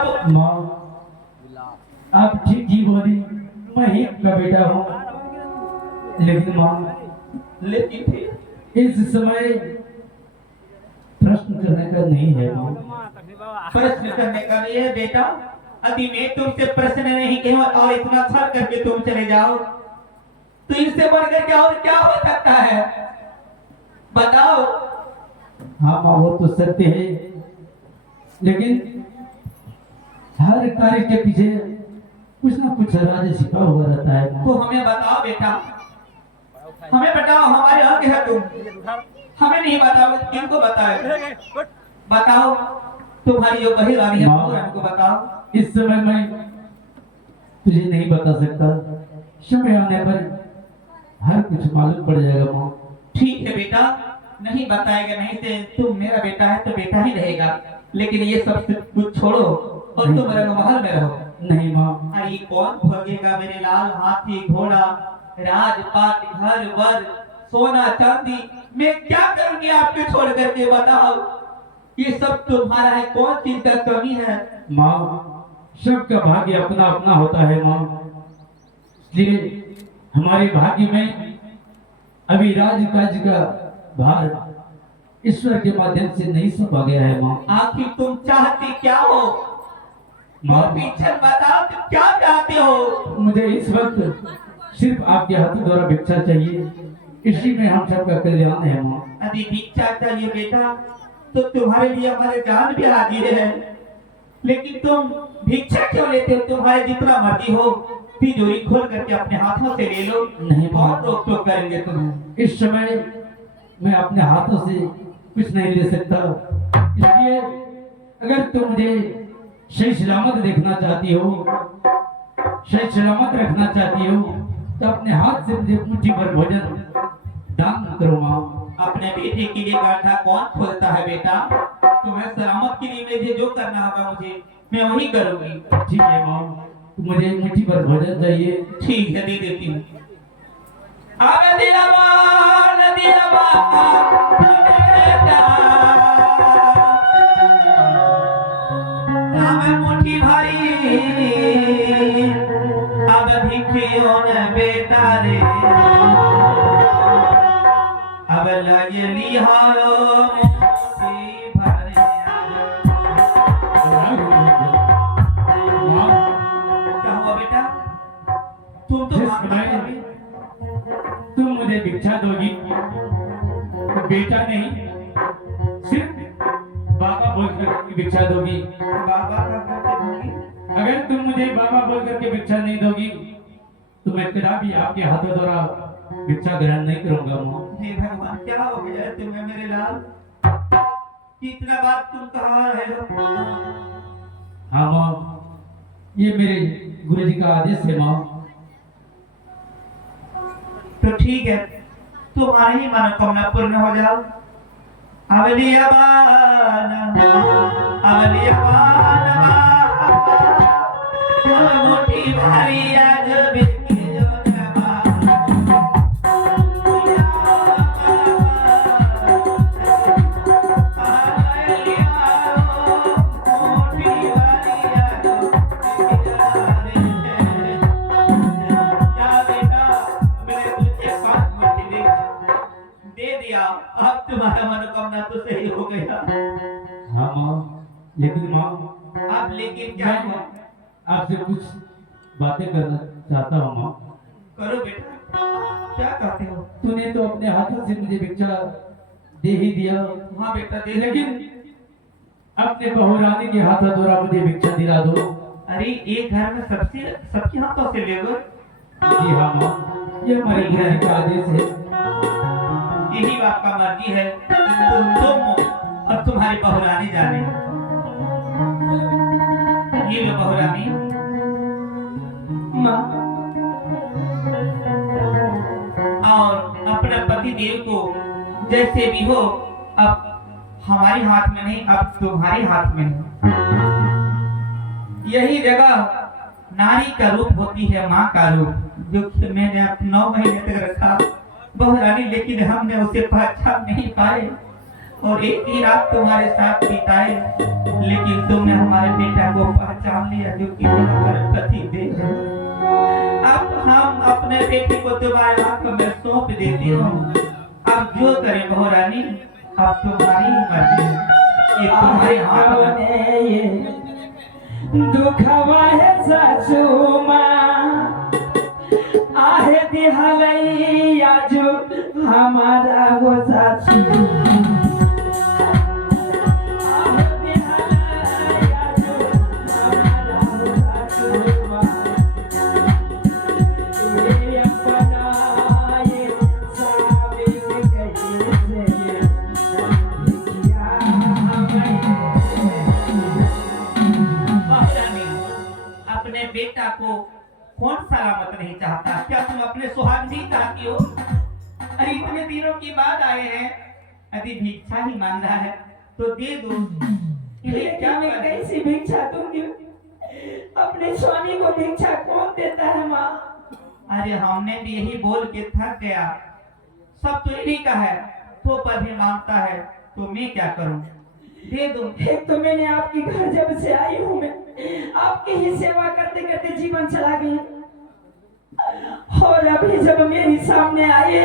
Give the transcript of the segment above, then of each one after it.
माँ, आप ठीक ही बोली। मैं ही आपका बेटा हूँ, लेकिन माँ, लेकिन इस समय प्रश्न करने का नहीं है माँ। प्रश्न करने का नहीं है बेटा। अभी मैं तुमसे प्रश्न नहीं किया और इतना सर करके तुम चले जाओ तो इससे बढ़कर क्या और क्या हो सकता है, बताओ। हाँ माँ, वो तो सत्य है, लेकिन हर कार्य के पीछे कुछ ना कुछ राज छिपा हुआ रहता है माँ। तो हमें बताओ बेटा, हमें बताओ, हमारे अंग है तुम, हमें नहीं बताओ, किनको बताओ? बताओ, तुम्हारी जो बहन वाली है वो हमको बताओ। इस समय मैं तुझे नहीं बता सकता, समय आने पर हर कुछ मालूम पड़ जाएगा माँ। ठीक है बेटा, नहीं बताएगा, नहीं से तुम मेरा बेटा है तो बेटा ही रहेगा, लेकिन ये सब कुछ छोड़ो और तुम रंगमहल में रहो। नहीं माँ। आई कौन भोगेगा मेरे लाल? हाथी घोड़ा राजपाट घर वर सोना चांदी, मैं क्या करूंगी आपके छोड़ करके, बताओ। ये सब तुम्हारा है, कौन चीज का कमी है? माँ, सबका भाग्य अपना अपना होता है माँ, इसलिए हमारे भाग्य में अभी राजकाज का भार ईश्वर के माध्यम से नहीं सौंपा गया है माँ। आखिर तुम चाहती क्या हो? माँ, पीछे बताओ, तुम क्या चाहते हो? मुझे इस वक्त सिर्फ आपके हाथों द्वारा भिक्षा चाहिए, इसी में हम सबका कल्याण है माँ। यदि भिक्षा चाहिए बेटा तो तुम्हारे लिए हमारे जान भी हाजिर है, लेकिन तुम भिक्षा क्यों लेते हो? तुम्हारे जितना मर्जी हो तिजोरी खोल करके अपने हाथों से ले लो, नहीं और रोक टोक करेंगे तुम्हें। इस समय मैं अपने हाथों से कुछ नहीं ले सकता, इसलिए अगर तुम मुझे सही सलामत देखना चाहती हो, सही सलामत रखना चाहती हो, तो अपने हाथ से मुझे मुट्ठी भर भोजन दान करो माँ। अपने बेटे के लिए गाढ़ा कौन खोलता है बेटा? तुम्हें सलामत के लिए मुझे जो करना होगा मुझे मैं वही करूंगी। ठीक है माँ, मुझे मुट्ठी भर भोजन चाहिए। ठीक है, दे देती हूँ। आगे दिलावार मुट्ठी भारी अब भिखियो न बेटा रे, अब लगे लिहारो मुट्ठी भारी। क्या हुआ बेटा? तुम तो तुम मुझे भिक्षा दोगी तो बेटा नहीं, सिर्फ बाबा बोलकर भिक्षा दोगी। बाबा का करके दोगी? अगर तुम मुझे बाबा बोलकर के भिक्षा नहीं दोगी तो मैं कदा भी आपके हाथों द्वारा भिक्षा ग्रहण नहीं करूंगा माँ। हे भगवान, क्या हो गया है तुम्हें मेरे लाल? कितना बात तुम कहा रहे हो? हाँ माँ, ये मेरे गुरु जी का आदेश है माँ। तो ठीक है, तुम्हारी ही मनोकामना पूर्ण हो जाओ। अवलिया मोटी भारी आज अब तुम्हारा मनोकामना तो सही हो गया। हाँ माँ, लेकिन माँ, अब लेकिन क्या हुआ? आपसे कुछ बातें करना चाहता हूँ माँ। करो बेटा, क्या कहते हो? तूने तो अपने हाथों से मुझे भिक्षा दे ही दिया। हाँ बेटा दे, लेकिन अपने बहुरानी के हाथों द्वारा मुझे भिक्षा दिला दो। अरे एक घर में सबके हाथों से ले लो। जी हाँ माँ, ये हमारे गुरु जी का आदेश है। यही बात का मर्जी है, तुम और तुम्हारी बहुरानी जाने। ये लो बहुरानी। माँ, और अपने पति देव को जैसे भी हो, अब हमारे हाथ में नहीं, अब तुम्हारे हाथ में है। यही जगह नारी का रूप होती है, माँ का रूप, जो मैंने 9 महीने तक रखा बहुरानी, लेकिन हमने उसे पहचान नहीं पाए और एक ही रात तुम्हारे साथ बिताए, लेकिन तुमने हमारे बेटा को पहचान लिया जो कि हमारे पति देव है। अब हम अपने बेटे को तुम्हारे हाथों में सौंप देती हूँ। अब जो करे बहुरानी, अब तुम्हारी मर्जी, ये तुम्हारे हाथ में। दुखवा है सासू माँ आहे दिहलैया जो हमारा वो सासू आहे दिहलैया जो हमारा वो सासू माँ ये अपना ये साबित कैसे ये किया हमें बहुरानी, अपने बेटा को कौन सलामत नहीं चाहता? क्या तुम अपने सुहाग नहीं चाहती हो? अरे इतने दिनों के बाद आए हैं, यदि भिक्षा ही मांग रहा है तो दे दो। इन्हें क्या मैं करें? कैसी भिक्षा दूंगी? अपने स्वामी को भिक्षा कौन देता है माँ? अरे हमने भी यही बोल के थक गया, सब तो इन्हीं का है, तो पर भी मांगता है, तो मैं क्या करूं? दे दो। एक तो मैंने आपके घर जब से आई हूँ, मैं आपकी ही सेवा करते करते जीवन चला गया, और अभी जब मेरे सामने आए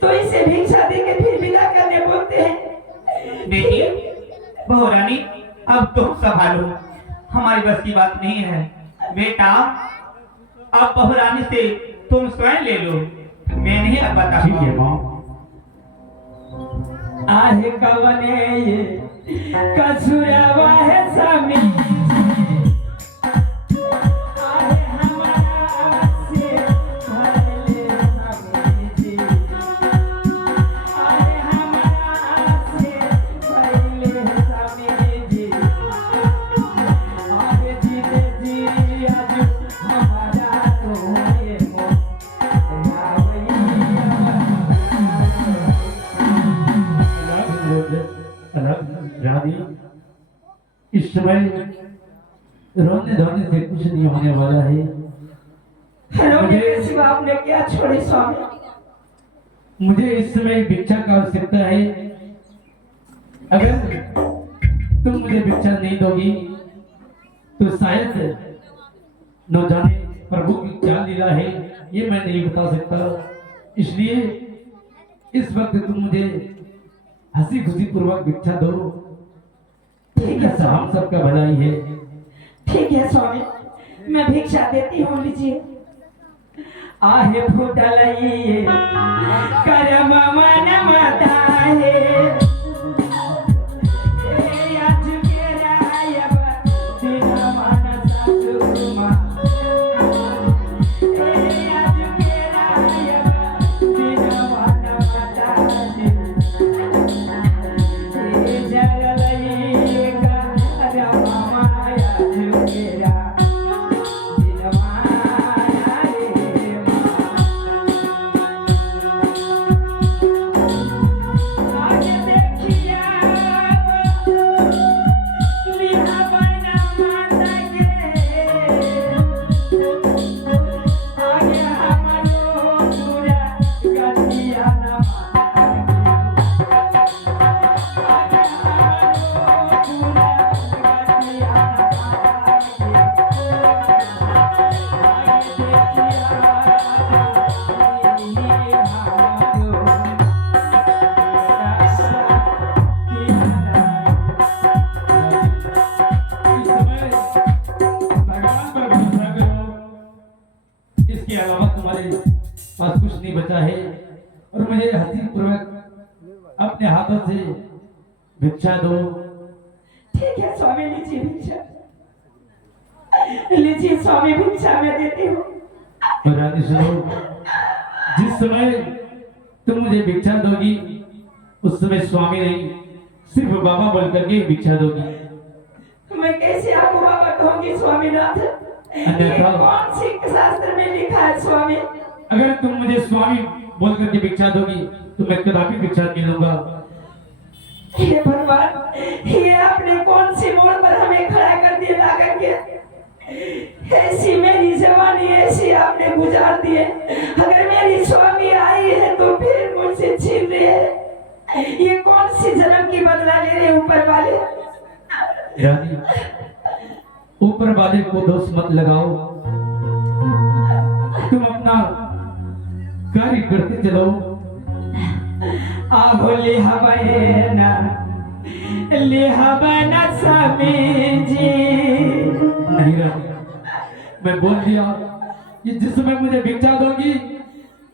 तो इसे भिक्षा देके फिर विदा करने बोलते हैं। बेटी बहुरानी, अब तुम संभालो, हमारी बस की बात नहीं है। बेटा अब बहुरानी से तुम स्वयं ले लो, मैं नहीं अब बता ठीक है माँ। आहे कवने ये कसुरवा है स्वामी आहे हमारा से भले स्वामी जी आहे हमारा से भले स्वामी जी आहे जीते जी आज हमारा तो ये मो रानी, इस समय रोने धोने से कुछ नहीं होने वाला है। रोने के सिवा आपने क्या छोड़ी स्वामी? मुझे इस समय भिक्षा का आवश्यकता है। अगर तुम मुझे भिक्षा नहीं दोगी तो शायद न जाने प्रभु की क्या लीला है, ये मैं नहीं बता सकता। इसलिए इस वक्त तुम मुझे हंसी खुशी पूर्वक भिक्षा दो, ठीक है हम सबका भलाई है। ठीक है स्वामी, मैं भिक्षा देती हूँ, लीजिए। आहे फुटलई करम मन मताहे हे आज के रायब दिन मन सासुमा हे आज के रायब दिन मन मताहे हे जगलई करम माया जुगेरा दिन माया रे आज देखिया लिहा बना माता के आगे हमारो पूरा गतिया ना आगे हमारो पूरा गतिया ना आगे देखिया हमारो इसके अलावा तुम्हारे पास कुछ नहीं बचा है, और मुझे हंसी पूर्वक अपने हाथों से भिक्षा दो। ठीक है स्वामी, लीजिए भिक्षा, लीजिए स्वामी भिक्षा मैं देती हूँ। और रानी सुनो, जिस समय तुम मुझे भिक्षा दोगी उस समय स्वामी नहीं, सिर्फ बाबा बोल करके भिक्षा दोगी। मैं कैसे आपको बाबा कहूंगी स्वामीनाथ? ये कौन सी शास्त्र में लिखा है स्वामी? अगर तुम मुझे स्वामी बोल करके भिक्षा दोगी तो मैं कदापि भिक्षा नहीं लूंगा। हे भगवान, ये आपने कौन सी मोड़ पर हमें खड़ा कर दिया ला करके? ऐसी मेरी जवानी ऐसी आपने गुजार दी है। अगर मेरी स्वामी आई है तो फिर मुझसे छीन रही है। ये कौन सी जन्म की बदला ले रहे ऊपर वाले? रानी, ऊपर वाले को दोष मत लगाओ, तुम अपना कार्य करते चलो। आहो ले हवाना स्वामी जी। नहीं रानी, मैं बोल दिया कि जिस समय मुझे भिक्षा दोगी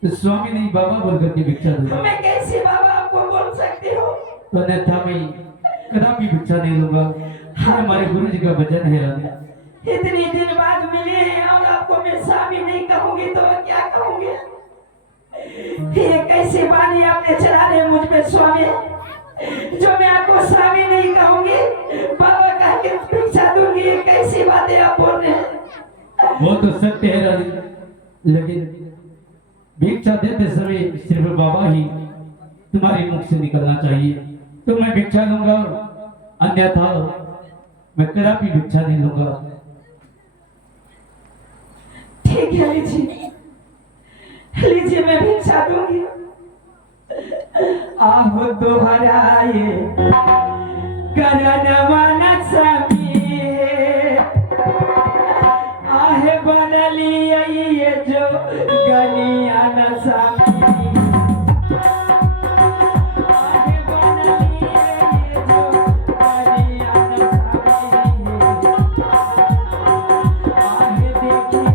तो स्वामी नहीं बाबा बोल करके भिक्षा दूंगा। मैं कैसे बाबा आपको बोल सकती हूँ? तो अन्यथा मैं कदापि भिक्षा नहीं लूंगा। हमारे गुरु जी का वचन है रानी। इतने दिन बाद मिले हैं और आपको मैं स्वामी नहीं कहूंगी तो मैं क्या कहूंगी? ये कैसी वाणी आपने चला रहे मुझ पे स्वामी, जो मैं आपको स्वामी नहीं कहूंगी बाबा कह के भिक्षा दूंगी? ये कैसी बातें आप बोल रहे हैं? वो तो सत्य है रानी, लेकिन भिक्षा देते समय सिर्फ बाबा ही तुम्हारे मुख से निकलना चाहिए तो मैं भिक्षा लूंगा, अन्यथा मैं कदापि भिक्षा नहीं लूंगा। ठीक है, लीजिए लीजिए, मैं भिक्षा दूंगी। आहो दोहराए करनवाना स्वामी है, आहे बनली ये जो गलिया न स्वामी, आहे बनली ये जो गलिया न स्वामी, आहे देखिया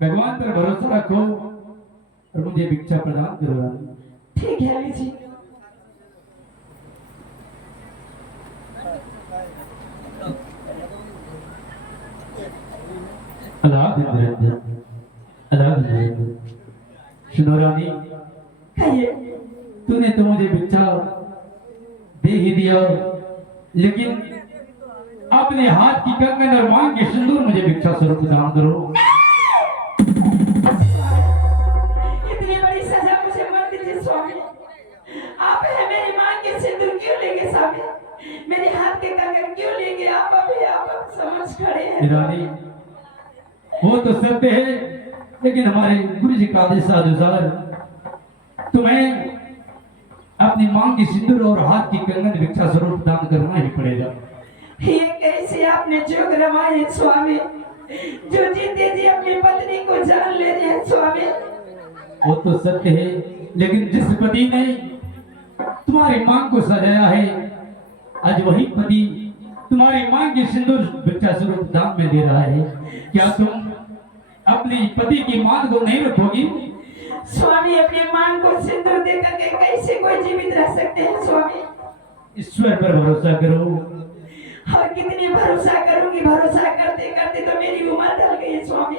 भगवान पर भरोसा रखो और मुझे भिक्षा प्रदान करो रानी। ठीक है, लीजिए। सुनो रानी, कहिए। तूने तो मुझे भिक्षा दे ही दिया, लेकिन अपने हाथ की कंगन और मांग के सिंदूर मुझे भिक्षा स्वरूप दान करो। इतनी बड़ी सजा मुझे मत दीजिए स्वामी। आप है मेरी मांग के सिंदूर क्यों लेंगे स्वामी? मेरे हाथ के कंगन क्यों लेंगे? आप अभी आप समझ खड़े हैं रानी, वो तो सत्य है, लेकिन हमारे गुरु जी का आदेश अनुसार तुम्हें अपनी मांग की सिंदूर और हाथ की कंगन भिक्षा स्वरूप दान करना ही पड़ेगा। ये कैसे आपने जोग रमाए स्वामी, जो जीते जी अपनी पत्नी को जान ले रहे हैं स्वामी? वो तो सत्य है, लेकिन जिस पति ने तुम्हारी मांग को सजाया है, आज वही पति तुम्हारी मांग की सिंदूर भिक्षा स्वरूप दान में दे रहा है। क्या तुम अपनी पति की मांग को नहीं रखोगी? स्वामी, अपनी मांग को सिंदूर देकर के कैसे कोई जीवित रह सकते हैं स्वामी? ईश्वर पर भरोसा करो। और कितनी भरोसा करूंगी? भरोसा करते करते तो मेरी उम्र ढल गई है स्वामी।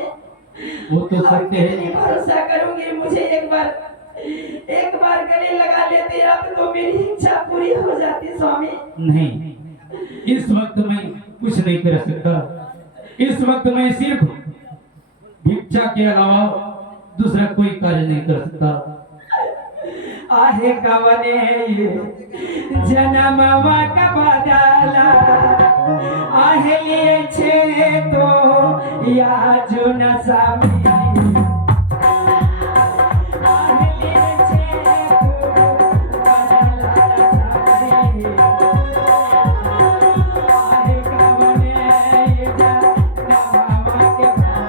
वो तो सत्य कितनी है, भरोसा करूंगी? मुझे एक बार गले लगा लेते आप तो मेरी इच्छा पूरी हो जाती स्वामी। नहीं, इस वक्त मैं कुछ नहीं कर सकता। इस वक्त मैं सिर्फ भिक्षा के अलावा दूसरा कोई कार्य नहीं कर सकता। आहे कवने जन्मवा का बदला, आहे लिए छे तो या जो न स्वामी, आहे लिए छे तो बदला स्वामी, आहे कवने जन्मवा के बदला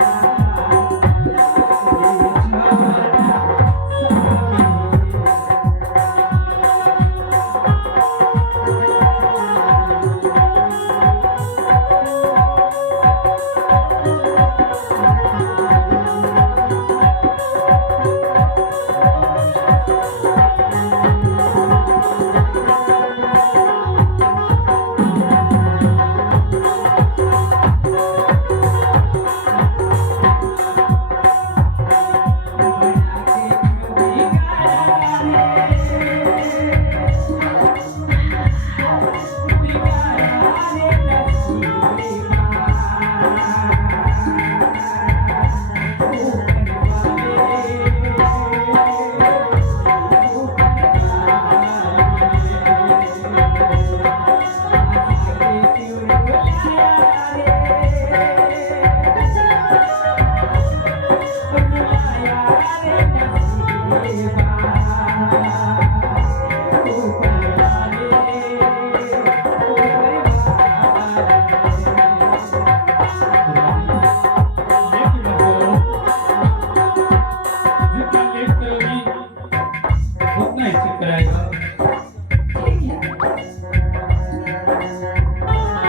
जितना लेट करोगी उतना ही चक्कर आएगा। ठीक है।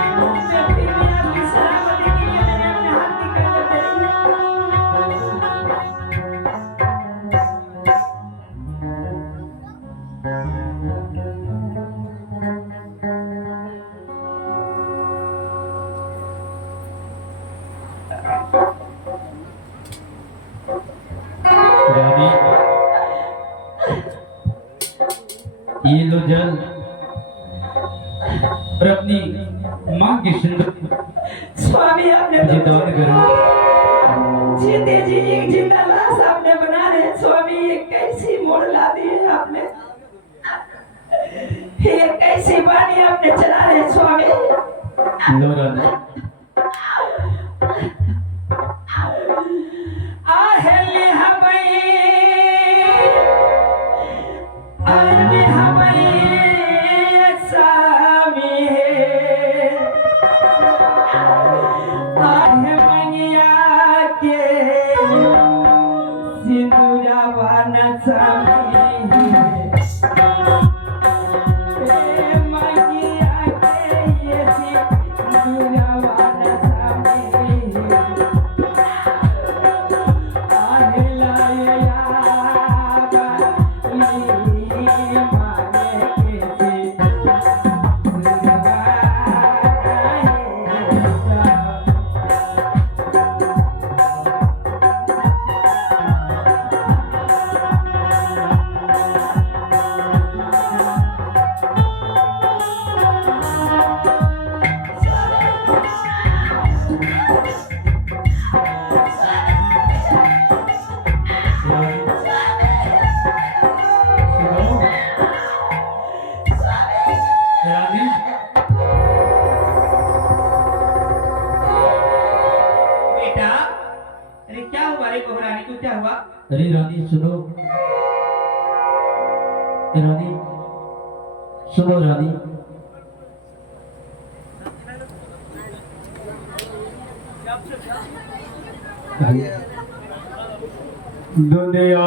मैं फिर भी आपकी सलामती के लिए मैंने अपने हाथ निकाल कर रानी, ये लो जल और अपनी मां की सिंदूर स्वामी आपने मुझे दान करो। जीते जी एक जिंदा लाश आपने बना रहे स्वामी, ये कैसी मोड़ ला दी है आपने, ये कैसी बानी आपने चला रहे स्वामी। लो रानी, आहले हवई आहले हवई स्वामी आहे मंगिया के सिंदूरवान स्वामी मंगिया के ये सिंदूरवान स्वामी रानी, बेटा, अरे क्या हुआ रे बहुरानी को, क्या हुआ? अरे रानी सुनो, रानी सुनो रानी, दुनिया